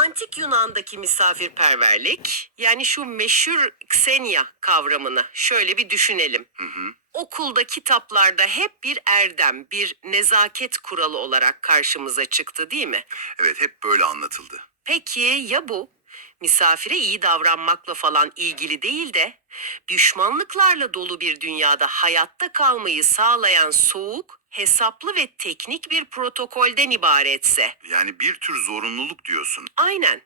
Antik Yunan'daki misafirperverlik yani şu meşhur Xenia kavramını şöyle bir düşünelim. Okulda kitaplarda hep bir erdem, bir nezaket kuralı olarak karşımıza çıktı değil mi? Evet hep böyle anlatıldı. Peki ya bu? Misafire iyi davranmakla falan ilgili değil de düşmanlıklarla dolu bir dünyada hayatta kalmayı sağlayan soğuk, hesaplı ve teknik bir protokolden ibaretse. Yani bir tür zorunluluk diyorsun. Aynen.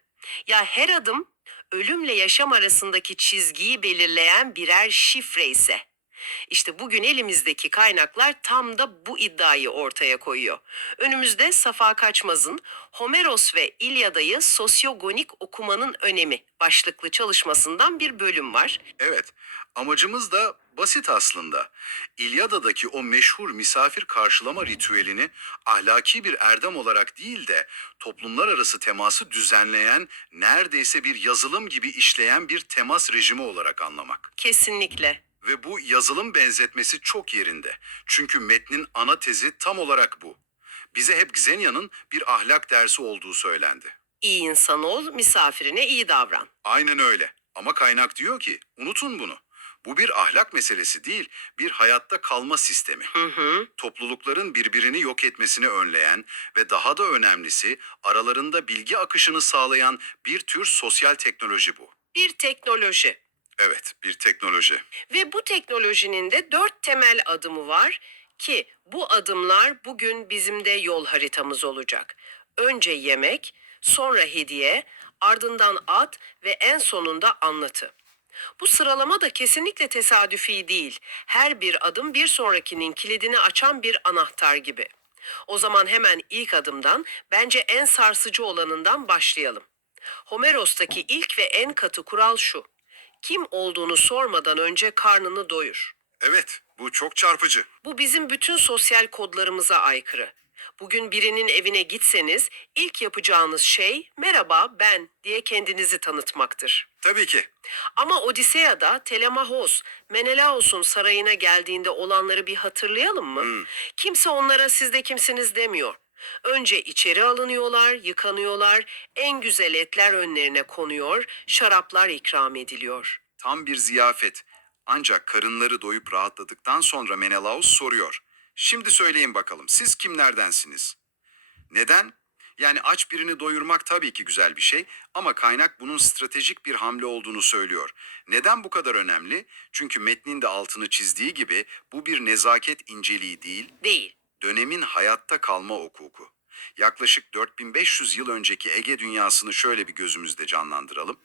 Ya her adım ölümle yaşam arasındaki çizgiyi belirleyen birer şifre ise. İşte bugün elimizdeki kaynaklar tam da bu iddiayı ortaya koyuyor. Önümüzde Safa Kaçmaz'ın Homeros ve İlyada'yı sosyogonik okumanın önemi başlıklı çalışmasından bir bölüm var. Evet amacımız da basit aslında. İlyada'daki o meşhur misafir karşılama ritüelini ahlaki bir erdem olarak değil de toplumlar arası teması düzenleyen, neredeyse bir yazılım gibi işleyen bir temas rejimi olarak anlamak. Kesinlikle. Ve bu yazılım benzetmesi çok yerinde. Çünkü metnin ana tezi tam olarak bu. Bize hep Xenia'nın bir ahlak dersi olduğu söylendi. İyi insan ol, misafirine iyi davran. Aynen öyle. Ama kaynak diyor ki unutun bunu. Bu bir ahlak meselesi değil, bir hayatta kalma sistemi. Hı hı. Toplulukların birbirini yok etmesini önleyen ve daha da önemlisi aralarında bilgi akışını sağlayan bir tür sosyal teknoloji bu. Bir teknoloji. Evet, bir teknoloji. Ve bu teknolojinin de dört temel adımı var ki bu adımlar bugün bizim de yol haritamız olacak. Önce yemek, sonra hediye, ardından ad ve en sonunda anlatı. Bu sıralama da kesinlikle tesadüfi değil. Her bir adım bir sonrakinin kilidini açan bir anahtar gibi. O zaman hemen ilk adımdan bence en sarsıcı olanından başlayalım. Homeros'taki ilk ve en katı kural şu. Kim olduğunu sormadan önce karnını doyur. Evet, bu çok çarpıcı. Bu bizim bütün sosyal kodlarımıza aykırı. Bugün birinin evine gitseniz ilk yapacağınız şey merhaba ben diye kendinizi tanıtmaktır. Tabii ki. Ama Odiseya'da Telemahos, Menelaos'un sarayına geldiğinde olanları bir hatırlayalım mı? Kimse onlara siz de kimsiniz demiyor. Önce içeri alınıyorlar, yıkanıyorlar, en güzel etler önlerine konuyor, şaraplar ikram ediliyor. Tam bir ziyafet. Ancak karınları doyup rahatladıktan sonra Menelaus soruyor. Şimdi söyleyin bakalım siz kimlerdensiniz? Neden? Yani aç birini doyurmak tabii ki güzel bir şey ama kaynak bunun stratejik bir hamle olduğunu söylüyor. Neden bu kadar önemli? Çünkü metnin de altını çizdiği gibi bu bir nezaket inceliği değil, Değil. Dönemin hayatta kalma hukuku. Yaklaşık 4500 yıl önceki Ege dünyasını şöyle bir gözümüzde canlandıralım.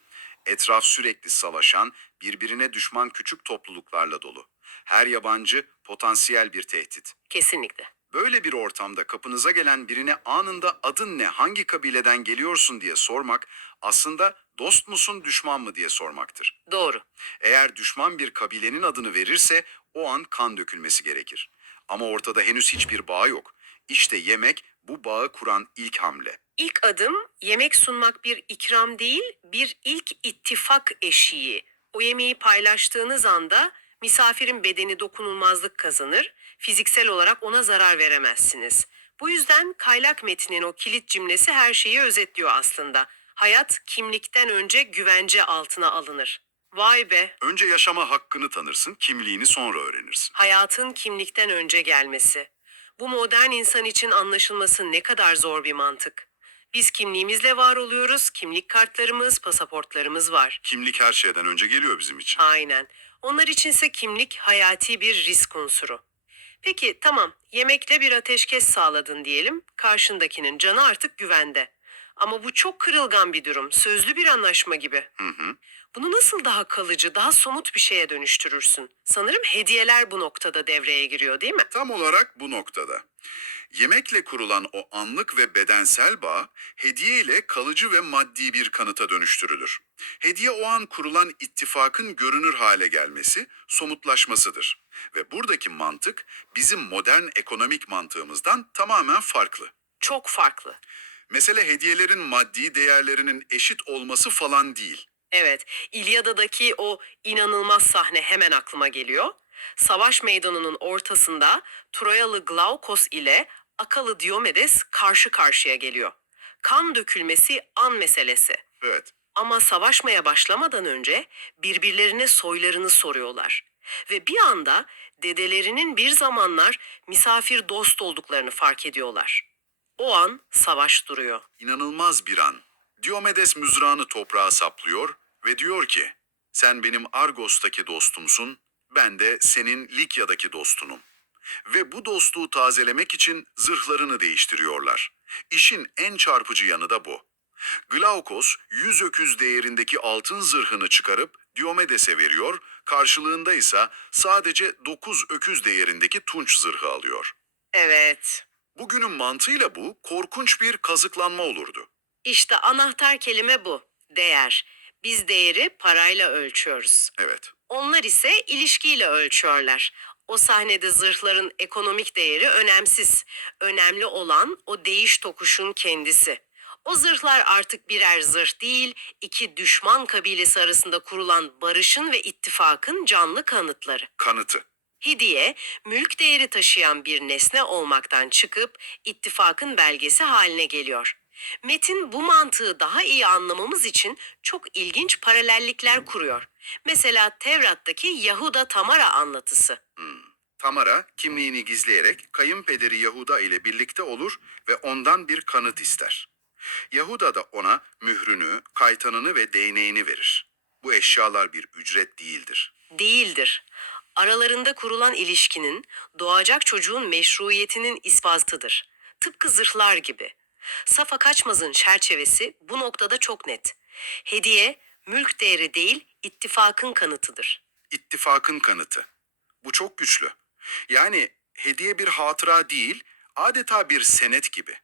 Etraf sürekli savaşan, birbirine düşman küçük topluluklarla dolu. Her yabancı potansiyel bir tehdit. Kesinlikle. Böyle bir ortamda kapınıza gelen birine anında adın ne, hangi kabileden geliyorsun diye sormak aslında dost musun, düşman mı diye sormaktır. Doğru. Eğer düşman bir kabilenin adını verirse o an kan dökülmesi gerekir. Ama ortada henüz hiçbir bağ yok. İşte yemek bu bağı kuran ilk hamle. İlk adım yemek sunmak bir ikram değil, bir ilk ittifak eşiği. O yemeği paylaştığınız anda misafirin bedeni dokunulmazlık kazanır, fiziksel olarak ona zarar veremezsiniz. Bu yüzden kaylak metnin o kilit cümlesi her şeyi özetliyor aslında. Hayat kimlikten önce güvence altına alınır. Vay be, Önce yaşama hakkını tanırsın, kimliğini sonra öğrenirsin. hayatın kimlikten önce gelmesi. Bu modern insan için anlaşılması ne kadar zor bir mantık. Biz kimliğimizle var oluyoruz, kimlik kartlarımız, pasaportlarımız var. Kimlik her şeyden önce geliyor bizim için. Aynen. Onlar içinse kimlik hayati bir risk unsuru. Peki tamam, yemekle bir ateşkes sağladın diyelim, karşındakinin canı artık güvende. Ama bu çok kırılgan bir durum, sözlü bir anlaşma gibi. Hı hı. Bunu nasıl daha kalıcı, daha somut bir şeye dönüştürürsün? Sanırım hediyeler bu noktada devreye giriyor değil mi? Tam olarak bu noktada. Yemekle kurulan o anlık ve bedensel bağ, hediye ile kalıcı ve maddi bir kanıta dönüştürülür. Hediye o an kurulan ittifakın görünür hale gelmesi, somutlaşmasıdır. Ve buradaki mantık bizim modern ekonomik mantığımızdan tamamen farklı. Çok farklı. Mesele hediyelerin maddi değerlerinin eşit olması falan değil. Evet, İlyada'daki o inanılmaz sahne hemen aklıma geliyor. Savaş meydanının ortasında Troyalı Glaukos ile Akalı Diomedes karşı karşıya geliyor. Kan dökülmesi an meselesi. Evet. Ama savaşmaya başlamadan önce birbirlerine soylarını soruyorlar. Ve bir anda dedelerinin bir zamanlar misafir dost olduklarını fark ediyorlar. O an savaş duruyor. İnanılmaz bir an. Diomedes mızrağını toprağa saplıyor ve diyor ki, sen benim Argos'taki dostumsun, ben de senin Likya'daki dostunum. Ve bu dostluğu tazelemek için zırhlarını değiştiriyorlar. İşin en çarpıcı yanı da bu. Glaukos, yüz öküz değerindeki altın zırhını çıkarıp Diomedes'e veriyor, karşılığında ise sadece dokuz öküz değerindeki tunç zırhı alıyor. Evet. Bugünün mantığıyla bu korkunç bir kazıklanma olurdu. İşte anahtar kelime bu. Değer. Biz değeri parayla ölçüyoruz. Evet. Onlar ise ilişkiyle ölçüyorlar. O sahnede zırhların ekonomik değeri önemsiz. Önemli olan o değiş tokuşun kendisi. O zırhlar artık birer zırh değil, iki düşman kabilesi arasında kurulan barışın ve ittifakın canlı kanıtları. Kanıtı. Hediye, mülk değeri taşıyan bir nesne olmaktan çıkıp ittifakın belgesi haline geliyor. Metin bu mantığı daha iyi anlamamız için çok ilginç paralellikler kuruyor. Mesela Tevrat'taki Yahuda Tamara anlatısı. Tamara kimliğini gizleyerek kayınpederi Yahuda ile birlikte olur ve ondan bir kanıt ister. Yahuda da ona mührünü, kaytanını ve değneğini verir. Bu eşyalar bir ücret değildir. Değildir. Aralarında kurulan ilişkinin doğacak çocuğun meşruiyetinin ispatıdır. Tıpkı zırhlar gibi. Safa Kaçmaz'ın çerçevesi bu noktada çok net. Hediye, mülk değeri değil, ittifakın kanıtıdır. İttifakın kanıtı. Bu çok güçlü. Yani hediye bir hatıra değil, adeta bir senet gibi.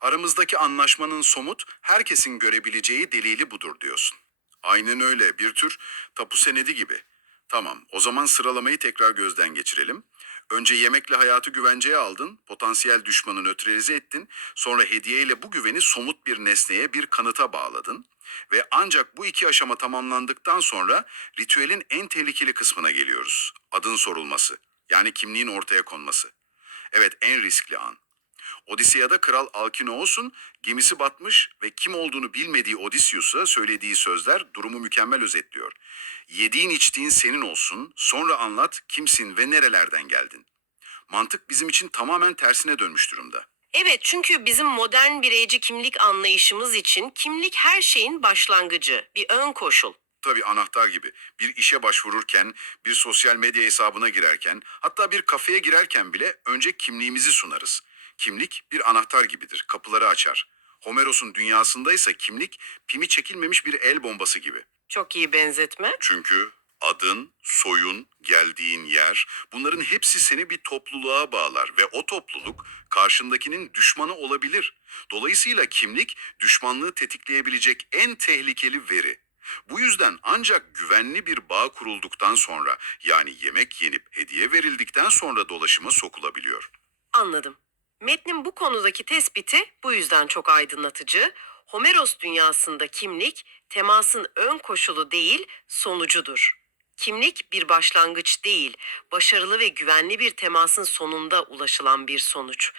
Aramızdaki anlaşmanın somut, herkesin görebileceği delili budur diyorsun. Aynen öyle, bir tür tapu senedi gibi. Tamam, o zaman sıralamayı tekrar gözden geçirelim. Önce yemekle hayatı güvenceye aldın, potansiyel düşmanı nötralize ettin, sonra hediyeyle bu güveni somut bir nesneye, bir kanıta bağladın. Ve ancak bu iki aşama tamamlandıktan sonra ritüelin en tehlikeli kısmına geliyoruz. Adın sorulması, yani kimliğin ortaya konması. Evet, en riskli an. Odiseya'da Kral Alkinoos'un gemisi batmış ve kim olduğunu bilmediği Odysseus'a söylediği sözler durumu mükemmel özetliyor. Yediğin içtiğin senin olsun, sonra anlat kimsin ve nerelerden geldin. Mantık bizim için tamamen tersine dönmüş durumda. Evet çünkü bizim modern bireyci kimlik anlayışımız için kimlik her şeyin başlangıcı, bir ön koşul. Tabii anahtar gibi. Bir işe başvururken, bir sosyal medya hesabına girerken, hatta bir kafeye girerken bile önce kimliğimizi sunarız. Kimlik bir anahtar gibidir, kapıları açar. Homeros'un dünyasındaysa kimlik pimi çekilmemiş bir el bombası gibi. Çok iyi benzetme. Çünkü adın, soyun, geldiğin yer bunların hepsi seni bir topluluğa bağlar ve o topluluk karşındakinin düşmanı olabilir. Dolayısıyla kimlik düşmanlığı tetikleyebilecek en tehlikeli veri. Bu yüzden ancak güvenli bir bağ kurulduktan sonra yani yemek yenip hediye verildikten sonra dolaşıma sokulabiliyor. Anladım. Metnin bu konudaki tespiti bu yüzden çok aydınlatıcı. Homeros dünyasında kimlik temasın ön koşulu değil, sonucudur. Kimlik bir başlangıç değil, başarılı ve güvenli bir temasın sonunda ulaşılan bir sonuç.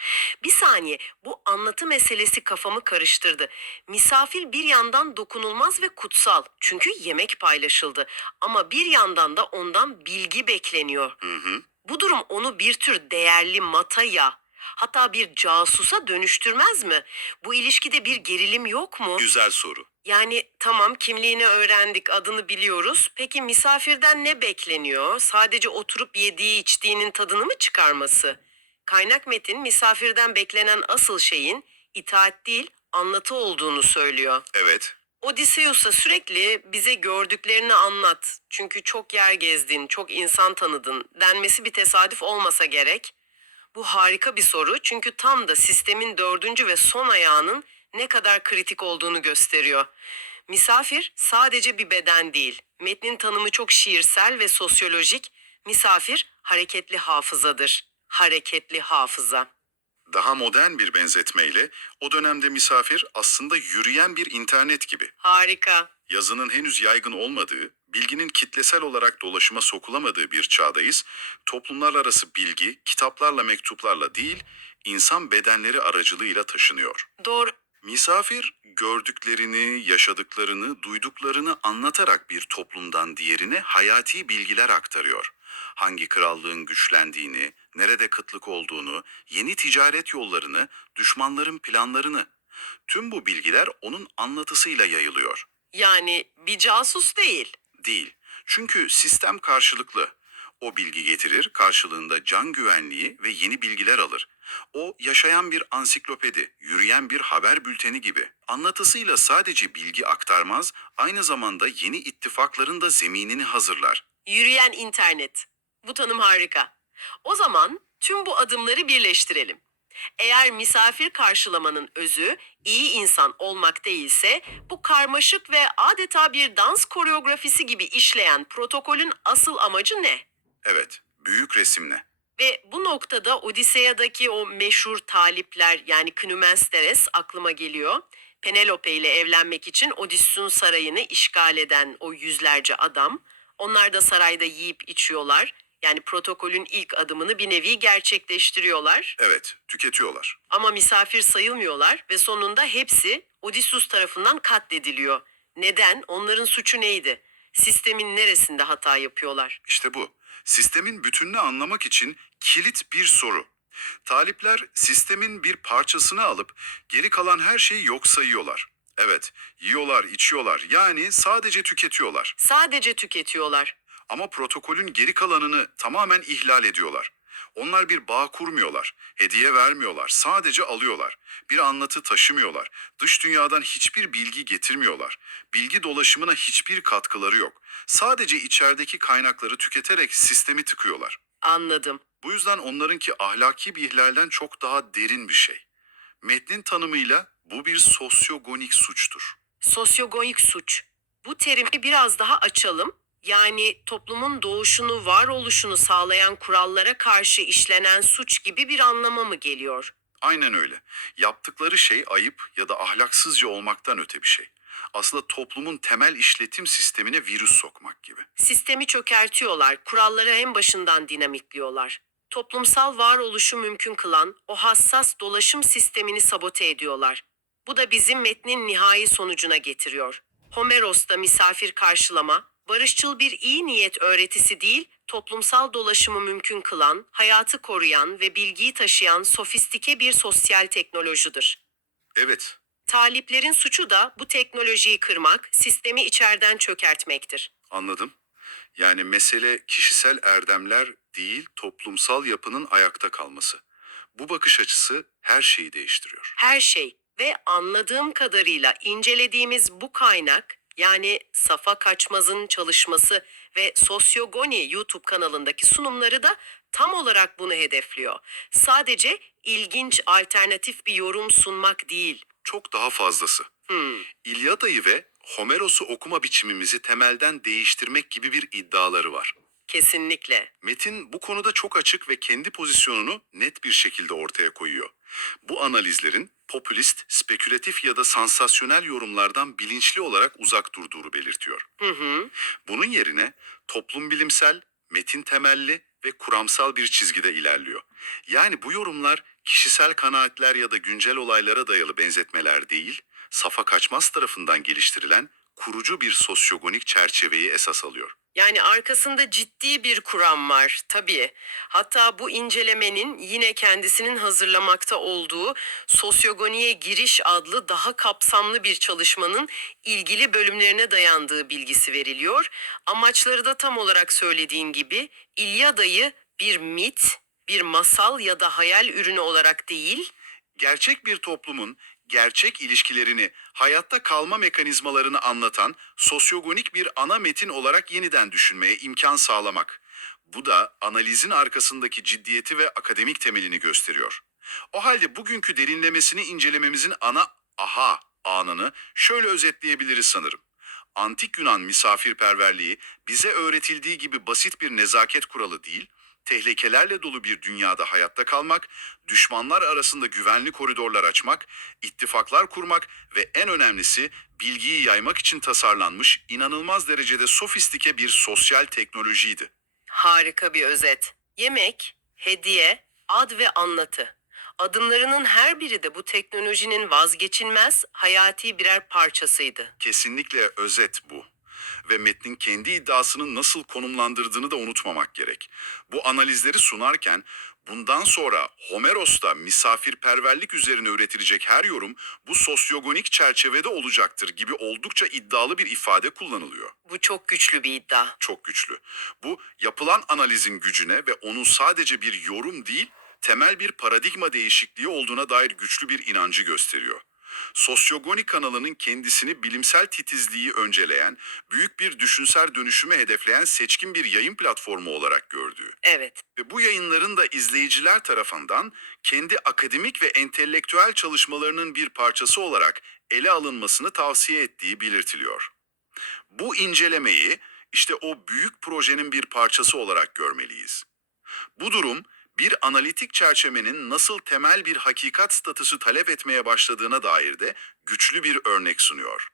Bir saniye, bu anlatı meselesi kafamı karıştırdı. Misafir bir yandan dokunulmaz ve kutsal çünkü yemek paylaşıldı ama bir yandan da ondan bilgi bekleniyor. Hı hı. Bu durum onu bir tür değerli mataya, hatta bir casusa dönüştürmez mi? Bu ilişkide bir gerilim yok mu? Güzel soru. Yani tamam kimliğini öğrendik, adını biliyoruz. Peki misafirden ne bekleniyor? Sadece oturup yediği içtiğinin tadını mı çıkarması? Kaynak metin misafirden beklenen asıl şeyin itaat değil, anlatı olduğunu söylüyor. Evet. Odysseus'a sürekli bize gördüklerini anlat. Çünkü çok yer gezdin, çok insan tanıdın denmesi bir tesadüf olmasa gerek. Bu harika bir soru çünkü tam da sistemin dördüncü ve son ayağının ne kadar kritik olduğunu gösteriyor. Misafir sadece bir beden değil. Metnin tanımı çok şiirsel ve sosyolojik. Misafir hareketli hafızadır. Hareketli hafıza. Daha modern bir benzetmeyle o dönemde misafir aslında yürüyen bir internet gibi. Harika. yazının henüz yaygın olmadığı, bilginin kitlesel olarak dolaşıma sokulamadığı bir çağdayız. Toplumlar arası bilgi, kitaplarla mektuplarla değil, insan bedenleri aracılığıyla taşınıyor. Doğru. Misafir gördüklerini, yaşadıklarını, duyduklarını anlatarak bir toplumdan diğerine hayati bilgiler aktarıyor. Hangi krallığın güçlendiğini, nerede kıtlık olduğunu, yeni ticaret yollarını, düşmanların planlarını. Tüm bu bilgiler onun anlatısıyla yayılıyor. Yani bir casus değil. Değil. Çünkü sistem karşılıklı. O bilgi getirir, karşılığında can güvenliği ve yeni bilgiler alır. O yaşayan bir ansiklopedi, yürüyen bir haber bülteni gibi. Anlatısıyla sadece bilgi aktarmaz, aynı zamanda yeni ittifakların da zeminini hazırlar. Yürüyen internet. Bu tanım harika. O zaman tüm bu adımları birleştirelim. Eğer misafir karşılamanın özü iyi insan olmak değilse, bu karmaşık ve adeta bir dans koreografisi gibi işleyen protokolün asıl amacı ne? Evet, büyük resimle. Ve bu noktada Odiseya'daki o meşhur talipler yani Knumensteres aklıma geliyor. Penelope ile evlenmek için Odysseus'un sarayını işgal eden o yüzlerce adam. Onlar da sarayda yiyip içiyorlar. Yani protokolün ilk adımını bir nevi gerçekleştiriyorlar. Evet, tüketiyorlar. Ama misafir sayılmıyorlar ve sonunda hepsi Odysseus tarafından katlediliyor. Neden? Onların suçu neydi? Sistemin neresinde hata yapıyorlar? İşte bu. Sistemin bütününü anlamak için kilit bir soru. Talipler sistemin bir parçasını alıp geri kalan her şeyi yok sayıyorlar. Evet, yiyorlar, içiyorlar. Yani sadece tüketiyorlar. Sadece tüketiyorlar. Ama protokolün geri kalanını tamamen ihlal ediyorlar. Onlar bir bağ kurmuyorlar, hediye vermiyorlar, sadece alıyorlar. Bir anlatı taşımıyorlar, dış dünyadan hiçbir bilgi getirmiyorlar. Bilgi dolaşımına hiçbir katkıları yok. Sadece içerideki kaynakları tüketerek sistemi tıkıyorlar. Anladım. Bu yüzden onlarınki ahlaki bir ihlalden çok daha derin bir şey. Metnin tanımıyla bu bir sosyogonik suçtur. Sosyogonik suç. Bu terimi biraz daha açalım. Yani toplumun doğuşunu, varoluşunu sağlayan kurallara karşı işlenen suç gibi bir anlama mı geliyor? Aynen öyle. Yaptıkları şey ayıp ya da ahlaksızca olmaktan öte bir şey. Aslında toplumun temel işletim sistemine virüs sokmak gibi. Sistemi çökertiyorlar, kuralları en başından dinamitliyorlar. Toplumsal varoluşu mümkün kılan o hassas dolaşım sistemini sabote ediyorlar. Bu da bizim metnin nihai sonucuna getiriyor. Homeros'ta misafir karşılama, barışçıl bir iyi niyet öğretisi değil, toplumsal dolaşımı mümkün kılan, hayatı koruyan ve bilgiyi taşıyan sofistike bir sosyal teknolojidir. Evet, Taliplerin suçu da bu teknolojiyi kırmak, sistemi içeriden çökertmektir. anladım. Yani mesele kişisel erdemler değil, toplumsal yapının ayakta kalması. Bu bakış açısı her şeyi değiştiriyor. her şey ve anladığım kadarıyla incelediğimiz bu kaynak yani Safa Kaçmaz'ın çalışması ve Sosyogoni YouTube kanalındaki sunumları da tam olarak bunu hedefliyor. Sadece ilginç alternatif bir yorum sunmak değil. Çok daha fazlası. Hmm, İlyada'yı ve Homeros'u okuma biçimimizi temelden değiştirmek gibi bir iddiaları var. Kesinlikle. Metin bu konuda çok açık ve kendi pozisyonunu net bir şekilde ortaya koyuyor. Bu analizlerin popülist, spekülatif ya da sansasyonel yorumlardan bilinçli olarak uzak durduğunu belirtiyor. Hı hı. Bunun yerine toplum bilimsel, metin temelli ve kuramsal bir çizgide ilerliyor. Yani bu yorumlar kişisel kanaatler ya da güncel olaylara dayalı benzetmeler değil, Safa Kaçmaz tarafından geliştirilen kurucu bir sosyogonik çerçeveyi esas alıyor. Yani arkasında ciddi bir kuram var tabii. Hatta bu incelemenin yine kendisinin hazırlamakta olduğu Sosyogoniye Giriş adlı daha kapsamlı bir çalışmanın ilgili bölümlerine dayandığı bilgisi veriliyor. Amaçları da tam olarak söylediğin gibi İlyada'yı bir mit, bir masal ya da hayal ürünü olarak değil, gerçek bir toplumun gerçek ilişkilerini, hayatta kalma mekanizmalarını anlatan sosyogonik bir ana metin olarak yeniden düşünmeye imkan sağlamak. Bu da analizin arkasındaki ciddiyeti ve akademik temelini gösteriyor. O halde bugünkü derinlemesini incelememizin ana aha anını şöyle özetleyebiliriz sanırım. Antik Yunan misafirperverliği bize öğretildiği gibi basit bir nezaket kuralı değil, tehlikelerle dolu bir dünyada hayatta kalmak, düşmanlar arasında güvenli koridorlar açmak, ittifaklar kurmak ve en önemlisi bilgiyi yaymak için tasarlanmış inanılmaz derecede sofistike bir sosyal teknolojiydi. Harika bir özet. Yemek, hediye, ad ve anlatı. Adımlarının her biri de bu teknolojinin vazgeçilmez, hayati birer parçasıydı. Kesinlikle özet bu. Ve metnin kendi iddiasını nasıl konumlandırdığını da unutmamak gerek. Bu analizleri sunarken bundan sonra Homeros'ta misafirperverlik üzerine üretilecek her yorum bu sosyogonik çerçevede olacaktır gibi oldukça iddialı bir ifade kullanılıyor. Bu çok güçlü bir iddia. Çok güçlü. Bu yapılan analizin gücüne ve onun sadece bir yorum değil, temel bir paradigma değişikliği olduğuna dair güçlü bir inancı gösteriyor. Sosyogoni kanalının kendisini bilimsel titizliği önceleyen, büyük bir düşünsel dönüşüme hedefleyen seçkin bir yayın platformu olarak gördüğü Evet. ve bu yayınların da izleyiciler tarafından kendi akademik ve entelektüel çalışmalarının bir parçası olarak ele alınmasını tavsiye ettiği belirtiliyor. Bu incelemeyi işte o büyük projenin bir parçası olarak görmeliyiz. Bu durum bir analitik çerçevenin nasıl temel bir hakikat statüsü talep etmeye başladığına dair de güçlü bir örnek sunuyor.